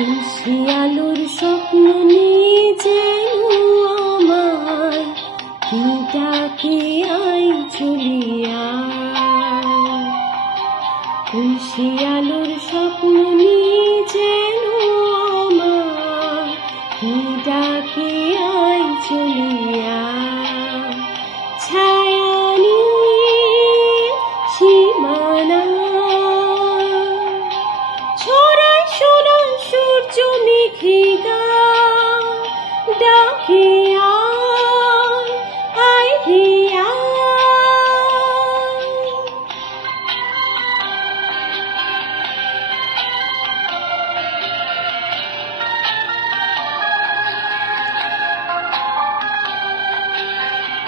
তুলসী আলোর স্বপ্ন নিয়ে যেন আমায় কি ডাকে আই চলিয়া। তুলসী আলোর স্বপ্ন নিয়ে যেন আমায় কি ডাকে আই চলিয়া। ছায়া নিয়ে সীমানা ছড়ায় সোনার সূর্য মেঘিকা ডাকে আয় রিয়া।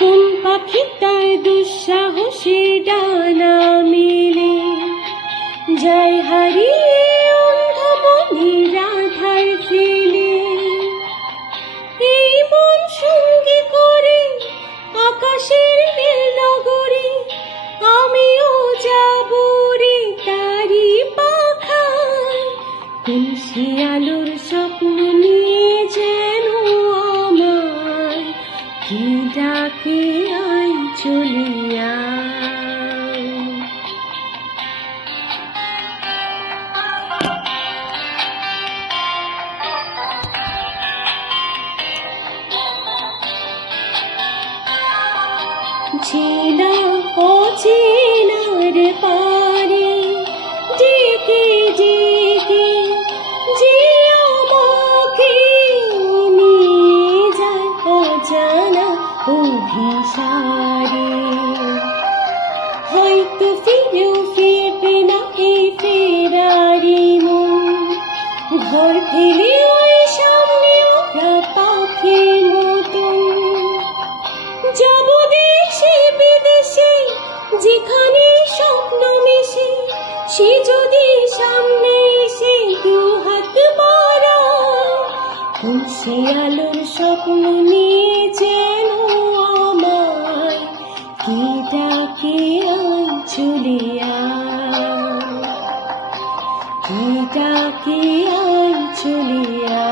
কোন পাখি তার দুঃসাহসে ডানা মেলে যায় হারিয়ে অন্ধমনির আধার ফেলে। এই মন সঙ্গে করে আকাশের নীল নগরে আমিও যাব রে তারি পাখায়। তুলসী আলোর স্বপ্ন নিয়ে যেন আমায় কি ডাকে আই চলিয়া। চেনা অচেনার পারে ডেকে ডেকে যে আমাকে নিয়ে যায় অজানা অভিসারে। হয়তো ফিরেও ফিরবে না এই ফেরারি মন, ঘর ফেলে ওই সামনে ওরা পাখির মতন। যাব দেশে বিদেশে যেখানে স্বপ্ন মিশে, সে যদি সামনে এসে দু হাত বাড়ায়। তুলসী আলোর স্বপ্ন নিয়ে যেন আমায় কি ডাকে আই চলিয়া। কি ডাকে আই চলিয়া।